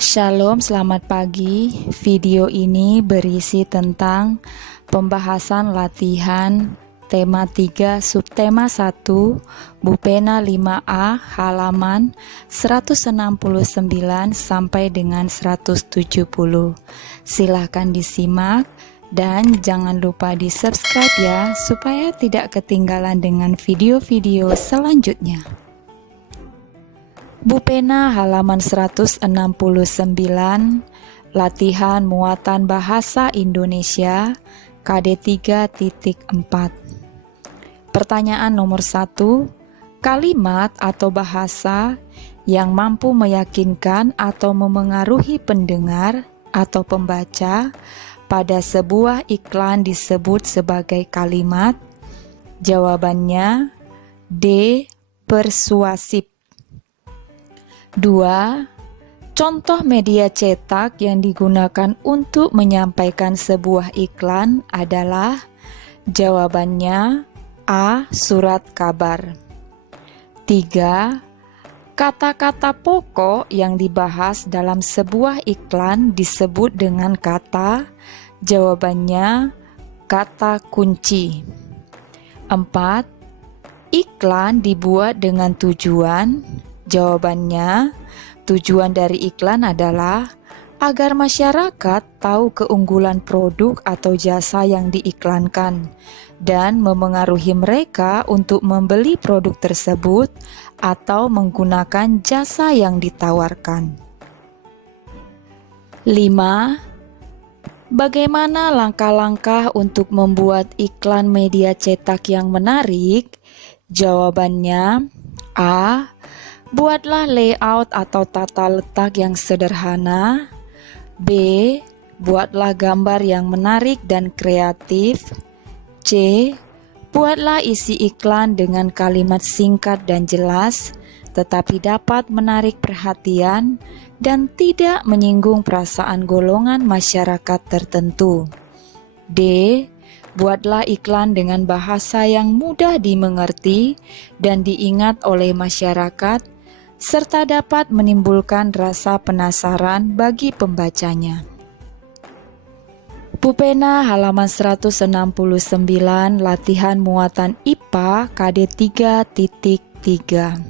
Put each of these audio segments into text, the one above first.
Shalom, selamat pagi. Video ini berisi tentang pembahasan latihan tema 3 subtema 1 Bupena 5A halaman 169 sampai dengan 170. Silahkan disimak dan jangan lupa di subscribe ya, supaya tidak ketinggalan dengan video-video selanjutnya. Bupena halaman 169, latihan muatan bahasa Indonesia KD 3.4. Pertanyaan nomor 1, kalimat atau bahasa yang mampu meyakinkan atau memengaruhi pendengar atau pembaca pada sebuah iklan disebut sebagai kalimat? Jawabannya D. Persuasif. 2. Contoh media cetak yang digunakan untuk menyampaikan sebuah iklan adalah? Jawabannya A. Surat kabar. 3. Kata-kata pokok yang dibahas dalam sebuah iklan disebut dengan kata? Jawabannya kata kunci. 4. Iklan dibuat dengan tujuan? Jawabannya, tujuan dari iklan adalah agar masyarakat tahu keunggulan produk atau jasa yang diiklankan dan memengaruhi mereka untuk membeli produk tersebut atau menggunakan jasa yang ditawarkan. 5. Bagaimana langkah-langkah untuk membuat iklan media cetak yang menarik? Jawabannya A. Buatlah layout atau tata letak yang sederhana. B. Buatlah gambar yang menarik dan kreatif. C. Buatlah isi iklan dengan kalimat singkat dan jelas, tetapi dapat menarik perhatian dan tidak menyinggung perasaan golongan masyarakat tertentu. D. Buatlah iklan dengan bahasa yang mudah dimengerti dan diingat oleh masyarakat, serta dapat menimbulkan rasa penasaran bagi pembacanya. Bupena halaman 169, latihan muatan IPA KD 3.3.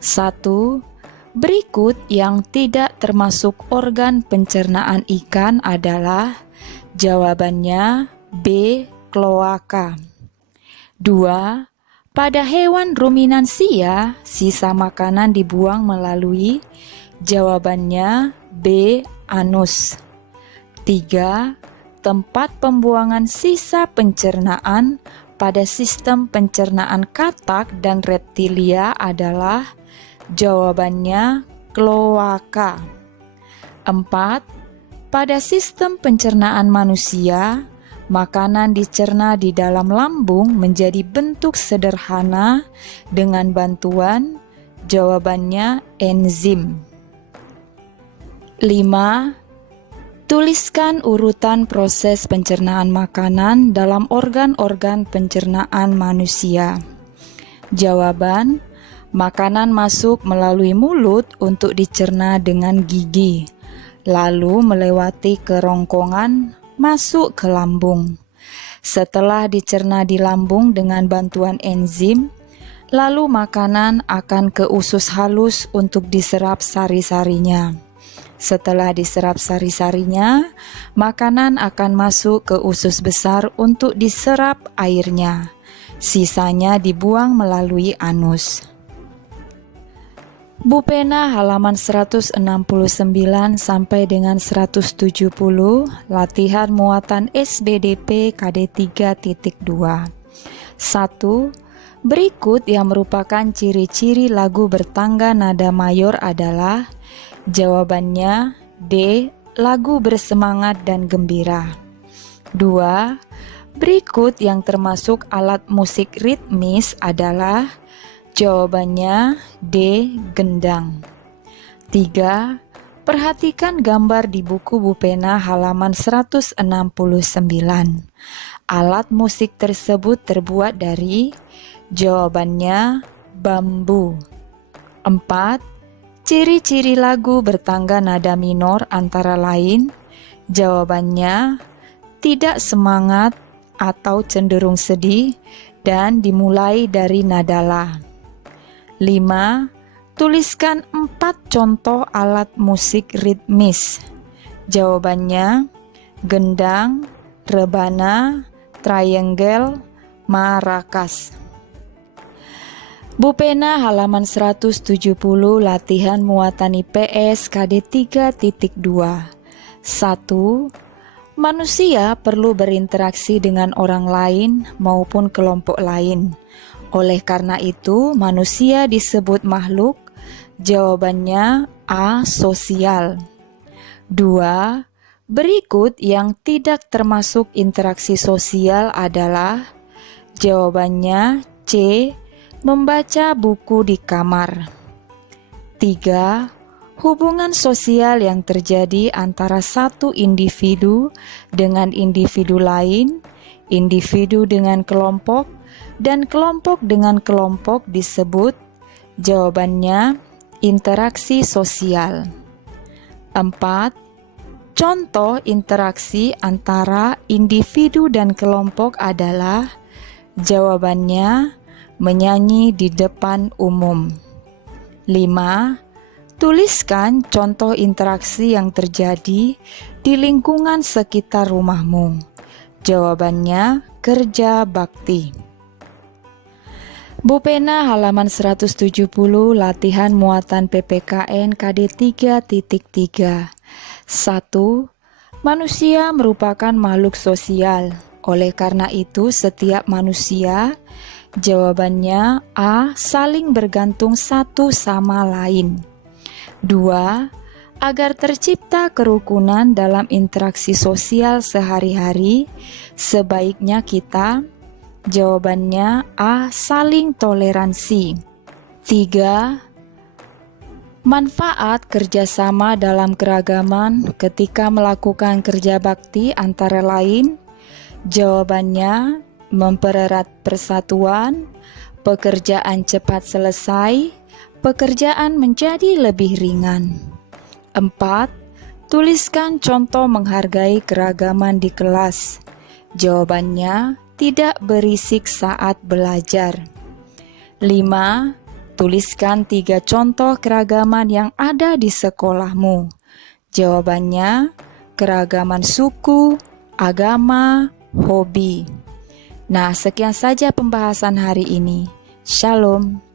1. Berikut yang tidak termasuk organ pencernaan ikan adalah? Jawabannya B. Kloaka. 2. Pada hewan ruminansia, sisa makanan dibuang melalui? Jawabannya B. Anus. 3. Tempat pembuangan sisa pencernaan pada sistem pencernaan katak dan reptilia adalah? Jawabannya kloaka. 4. Pada sistem pencernaan manusia, makanan dicerna di dalam lambung menjadi bentuk sederhana dengan bantuan? Jawabannya enzim. 5. Tuliskan urutan proses pencernaan makanan dalam organ-organ pencernaan manusia. Jawaban: makanan masuk melalui mulut untuk dicerna dengan gigi, lalu melewati kerongkongan masuk ke lambung. Setelah dicerna di lambung dengan bantuan enzim, lalu makanan akan ke usus halus untuk diserap sari-sarinya. Setelah diserap sari-sarinya, makanan akan masuk ke usus besar untuk diserap airnya. Sisanya dibuang melalui anus. Bupena halaman 169 sampai dengan 170, latihan muatan SBDP KD 3.2. 1. Berikut yang merupakan ciri-ciri lagu bertangga nada mayor adalah? Jawabannya D. Lagu bersemangat dan gembira. 2. Berikut yang termasuk alat musik ritmis adalah? Jawabannya D. Gendang. 3. Perhatikan gambar di buku Bupena halaman 169. Alat musik tersebut terbuat dari? Jawabannya bambu. 4. Ciri-ciri lagu bertangga nada minor antara lain, jawabannya tidak semangat atau cenderung sedih dan dimulai dari nada la. 5. Tuliskan 4 contoh alat musik ritmis. Jawabannya gendang, rebana, triangle, maracas. Bu Pena halaman 170 latihan muatan IPS KD 3.2. 1. Manusia perlu berinteraksi dengan orang lain maupun kelompok lain. Oleh karena itu, manusia disebut makhluk. Jawabannya A. Sosial. 2. Berikut yang tidak termasuk interaksi sosial adalah, jawabannya C. Membaca buku di kamar. 3. Hubungan sosial yang terjadi antara satu individu dengan individu lain, individu dengan kelompok, dan kelompok dengan kelompok disebut, jawabannya interaksi sosial. 4. Contoh interaksi antara individu dan kelompok adalah, jawabannya menyanyi di depan umum. 5. Tuliskan contoh interaksi yang terjadi di lingkungan sekitar rumahmu. Jawabannya kerja bakti. Bu Pena halaman 170 latihan muatan PPKN KD 3.3. 1. Manusia merupakan makhluk sosial. Oleh karena itu, setiap manusia, jawabannya A. Saling bergantung satu sama lain. 2. Agar tercipta kerukunan dalam interaksi sosial sehari-hari, sebaiknya kita, jawabannya A. Saling toleransi. 3. Manfaat kerjasama dalam keragaman ketika melakukan kerja bakti antara lain, jawabannya mempererat persatuan, pekerjaan cepat selesai, pekerjaan menjadi lebih ringan. 4. Tuliskan contoh menghargai keragaman di kelas. Jawabannya tidak berisik saat belajar. 5. Tuliskan 3 contoh keragaman yang ada di sekolahmu. Jawabannya keragaman suku, agama, hobi. Nah, sekian saja pembahasan hari ini. Shalom.